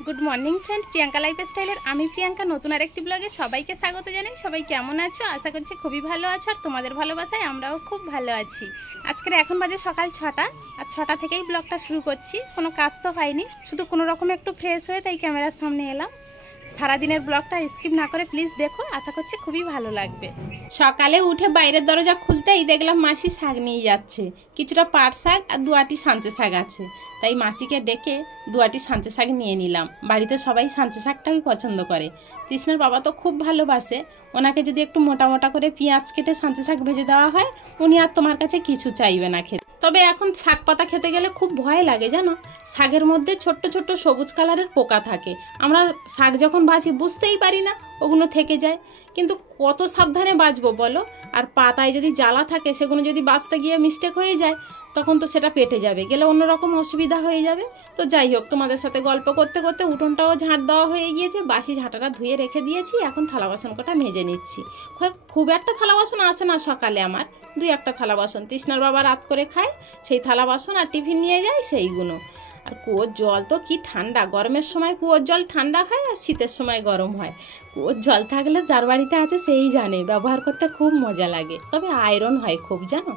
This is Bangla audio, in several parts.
Good morning friend Priyanka life styler आमी प्रियंका नतून आरेकटी ब्लगे सबाइके स्वागत जानाई। सबाई केमन आछो? आशा करछि खूबই ভালো আছো আর তোমাদের ভালোবাসায় আমরাও খুব ভালো আছি। আজকে এখন বাজে সকাল 6টা আর 6টা থেকেই ব্লগটা শুরু করছি। কোনো কাজ তো হয়নি, শুধু কোনো রকম একটু ফ্রেশ হয়ে তাই ক্যামেরার সামনে এলাম। সারা দিনের ব্লগটা স্কিপ না করে প্লিজ দেখো, আশা করছি খুবই ভালো লাগবে। সকালে উঠে বাইরের দরজা খুলতেই দেখলাম মাসি শাক নিয়ে যাচ্ছে। কিছুটা পাট শাক আর দুয়াটি সাঞ্চে শাক আছে, তাই মাসিকে ডেকে দুয়াটি সাঞ্চে শাক নিয়ে নিলাম। বাড়িতে সবাই সাঞ্চে শাকটাই পছন্দ করে। তৃষ্ণার বাবা তো খুব ভালোবাসে, ওনাকে যদি একটু মোটা মোটা করে পেঁয়াজ কেটে সাঞ্চে শাক ভেজে দেওয়া হয় উনি আর তোমার কাছে কিছু চাইবে না খেতে। তবে এখন শাক পাতা খেতে গেলে খুব ভয় লাগে জানো, শাকের মধ্যে ছোট্ট ছোট্ট সবুজ কালারের পোকা থাকে। আমরা শাক যখন বাজি বুঝতেই পারি না, ওগুলো থেকে যায়। কিন্তু কত সাবধানে বাঁচবো বলো? আর পাতায় যদি জ্বালা থাকে সেগুলো যদি বাঁচতে গিয়ে মিস্টেক হয়ে যায় তখন তো সেটা পেটে যাবে, গেলে অন্যরকম অসুবিধা হয়ে যাবে। তো যাই হোক, তোমাদের সাথে গল্প করতে করতে উঠোনটাও ঝাঁট দেওয়া হয়ে গিয়েছে। বাসি ঝাঁটাটা ধুয়ে রেখে দিয়েছি, এখন থালা বাসন কটা মেজে নিচ্ছি। খুব একটা থালা বাসন আসে না সকালে, আমার দুই একটা থালা বাসন। তৃষ্ণার বাবা রাত করে খায় সেই থালা বাসন, আর টিফিন নিয়ে যায় সেইগুলো। আর কুয়োর জল তো কি ঠান্ডা, গরমের সময় কুয়োর জল ঠান্ডা হয় আর শীতের সময় গরম হয়। কুয়োর জল থাকলে যার বাড়িতে আছে সেই জানে, ব্যবহার করতে খুব মজা লাগে। তবে আয়রন হয় খুব জানো।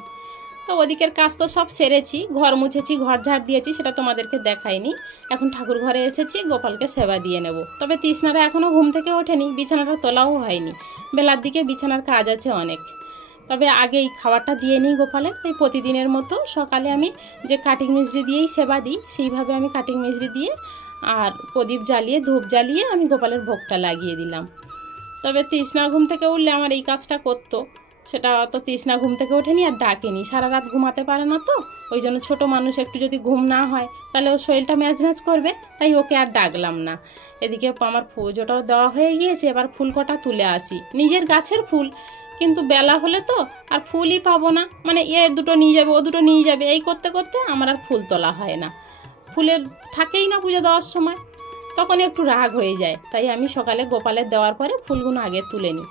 তো ওদিকের কাজ তো সব সেরেছি, ঘর মুছেছি, ঘর ঝাড় দিয়েছি, সেটা তোমাদেরকে দেখাইনি। এখন ঠাকুর ঘরে এসেছি, গোপালকে সেবা দিয়ে নেব। তবে তৃষ্ণারা এখনও ঘুম থেকে ওঠেনি, বিছানাটা তোলাও হয়নি। বেলার দিকে বিছানার কাজ আছে অনেক। তবে আগেই খাবারটা দিয়ে নিই গোপালের। এই প্রতিদিনের মতো সকালে আমি যে কাটিং মিছরি দিয়েই সেবা দিই, সেইভাবে আমি কাটিং মিছরি দিয়ে আর প্রদীপ জ্বালিয়ে ধূপ জ্বালিয়ে আমি গোপালের ভোগটা লাগিয়ে দিলাম। তবে তৃষ্ণা ঘুম থেকে উঠলে আমার এই কাজটা করতো, সেটা তো তৃষ্ণা ঘুম থেকে ওঠেনি আর ডাকেনি। সারা রাত ঘুমাতে পারে না, তো ওই জন্য ছোটো মানুষ একটু যদি ঘুম না হয় তাহলে ওর শরীরটা ম্যাচ ম্যাচ করবে, তাই ওকে আর ডাকলাম না। এদিকে আমার পুজোটাও দেওয়া হয়ে গিয়েছে, এবার ফুল কটা তুলে আসি। নিজের গাছের ফুল, কিন্তু বেলা হলে তো আর ফুলই পাবো না। মানে এ দুটো নিয়ে যাবে, ও দুটো নিয়ে যাবে, এই করতে করতে আমার আর ফুল তোলা হয় না। ফুলের থাকেই না পুজো দেওয়ার সময়, তখন একটু রাগ হয়ে যায়। তাই আমি সকালে গোপালের দেওয়ার পরে ফুলগুলো আগে তুলে নিই।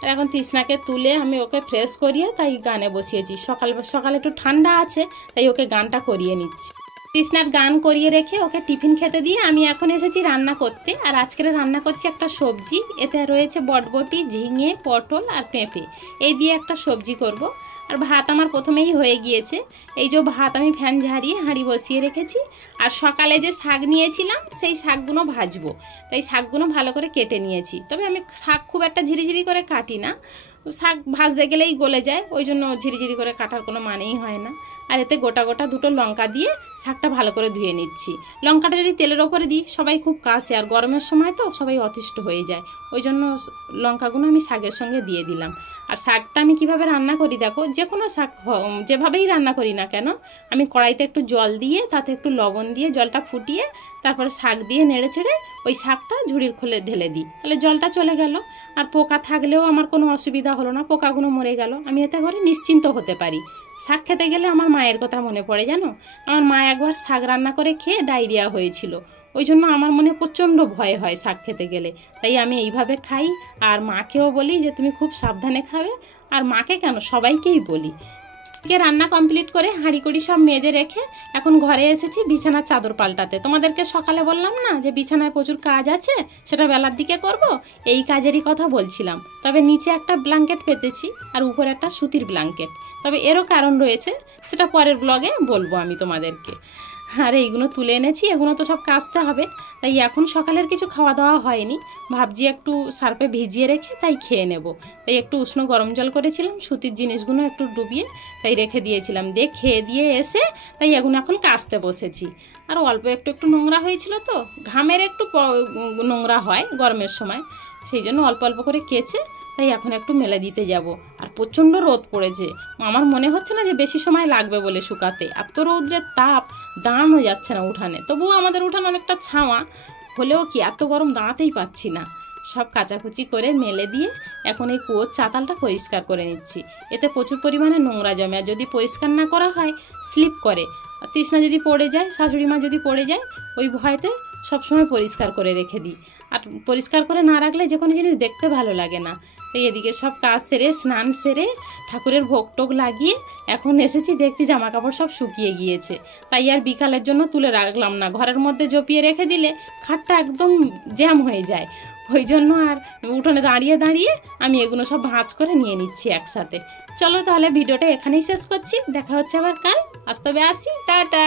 আর এখন তৃষ্ণাকে তুলে আমি ওকে ফ্রেশ করিয়ে তাই গানে বসিয়েছি। সকালে একটু ঠান্ডা আছে তাই ওকে গানটা করিয়ে নিচ্ছি। তৃষ্ণার গান করিয়ে রেখে ওকে টিফিন খেতে দিয়ে আমি এখন এসেছি রান্না করতে। আর আজকের রান্না করছি একটা সবজি, এতে রয়েছে বটবটি, ঝিঙে, পটল আর পেঁপে, এই দিয়ে একটা সবজি করব। আর ভাত আমার প্রথমেই হয়ে গিয়েছে। এই যে ভাত আমি ফ্যান ঝাড়িয়ে হাঁড়ি বসিয়ে রেখেছি। আর সকালে যে শাক নিয়েছিলাম সেই শাকগুলো ভাজবো, তাই শাকগুলো ভালো করে কেটে নিয়েছি। তবে আমি শাক খুব একটা ঝিরিঝিরি করে কাটি না, শাক ভাজতে গেলেই গলে যায়, ওই জন্য ঝিরিঝিরি করে কাটার কোনো মানেই হয় না। আর এতে গোটা গোটা দুটো লঙ্কা দিয়ে শাকটা ভালো করে ধুয়ে নিচ্ছি। লঙ্কাটা যদি তেলের ওপরে দিই সবাই খুব কাশে, আর গরমের সময় তো সবাই অতিষ্ঠ হয়ে যায়, ওই জন্য লঙ্কাগুলো আমি শাকের সঙ্গে দিয়ে দিলাম। আর শাকটা আমি কিভাবে রান্না করি দেখো, যে কোনো শাক যেভাবেই রান্না করি না কেন, আমি কড়াইতে একটু জল দিয়ে তাতে একটু লবণ দিয়ে জলটা ফুটিয়ে তারপরে শাক দিয়ে নেড়ে চেড়ে ওই শাকটা ঝুড়ির খোলে ঢেলে দিই, তাহলে জলটা চলে গেল। আর পোকা থাকলেও আমার কোনো অসুবিধা হলো না, পোকাগুলো মরে গেল, আমি এতে করে নিশ্চিন্ত হতে পারি। শাক খেতে গেলে আমার মায়ের কথা মনে পড়ে জানো, আমার মা একবার শাক রান্না করে খেয়ে ডায়রিয়া হয়েছিল, ওই জন্য আমার মনে প্রচণ্ড ভয় হয় শাক খেতে গেলে। তাই আমি এইভাবে খাই, আর মাকেও বলি যে তুমি খুব সাবধানে খাবে। আর মাকে কেন, সবাইকেই বলি। রান্না কমপ্লিট করে হাঁড়ি কড়ি সব মেজে রেখে এখন ঘরে এসেছি বিছানার চাদর পাল্টাতে। তোমাদেরকে সকালে বললাম না যে বিছানায় প্রচুর কাজ আছে, সেটা বেলার দিকে করব, এই কাজেরই কথা বলছিলাম। তবে নিচে একটা ব্ল্যাঙ্কেট পেতেছি আর উপরে একটা সুতির ব্ল্যাঙ্কেট। তবে এরও কারণ রয়েছে, সেটা পরের ব্লগে বলবো আমি তোমাদেরকে। আর এইগুলো তুলে এনেছি, এগুলো তো সব কাচতে হবে। তাই এখন সকালের কিছু খাওয়া দাওয়া হয়নি, ভাবছি একটু সার্ফে ভিজিয়ে রেখে তাই খেয়ে নেব। তাই একটু উষ্ণ গরম জল করেছিলাম, সুতির জিনিসগুলো একটু ডুবিয়ে তাই রেখে দিয়েছিলাম, দিয়ে খেয়ে দিয়ে এসে তাই এগুলো এখন কাচতে বসেছি। আর অল্প একটু নোংরা হয়েছিল, তো ঘামের একটু নোংরা হয় গরমের সময়, সেই জন্য অল্প অল্প করে কেচে তাই এখন একটু মেলে দিতে যাব। আর প্রচণ্ড রোদ পড়েছে, আমার মনে হচ্ছে না যে বেশি সময় লাগবে বলে শুকাতে। এত রৌদ্রের তাপ, দাঁড়ানো যাচ্ছে না উঠানে। তবুও আমাদের উঠান অনেকটা ছাওয়া হলেও কি এত গরম দাঁড়াতেই পাচ্ছি না। সব কাচাকুচি করে মেলে দিয়ে এখন এই কুয়োর চাতালটা পরিষ্কার করে নিচ্ছি। এতে প্রচুর পরিমাণে নোংরা জমে, আর যদি পরিষ্কার না করা হয় স্লিপ করে। আর তৃষ্ণা যদি পড়ে যায়, শাশুড়ি মা যদি পড়ে যায়, ওই ভয়তে সবসময় পরিষ্কার করে রেখে দিই। আর পরিষ্কার করে না রাখলে যে কোনো জিনিস দেখতে ভালো লাগে না। তো এদিকে সব কাজ সেরে স্নান সেরে ঠাকুরের ভোগ টোগ লাগিয়ে এখন এসেছি, দেখছি জামা কাপড় সব শুকিয়ে গিয়েছে। তাই আর বিকালের জন্য তুলে রাখলাম না, ঘরের মধ্যে জপিয়ে রেখে দিলে খাটটা একদম জ্যাম হয়ে যায়। ওই জন্য আর উঠোনে দাঁড়িয়ে দাঁড়িয়ে আমি এগুলো সব ভাঁজ করে নিয়ে নিচ্ছি একসাথে। চলো তাহলে ভিডিওটা এখানেই শেষ করছি, দেখা হচ্ছে আবার কাল। আজ তবে আসি, টাটা।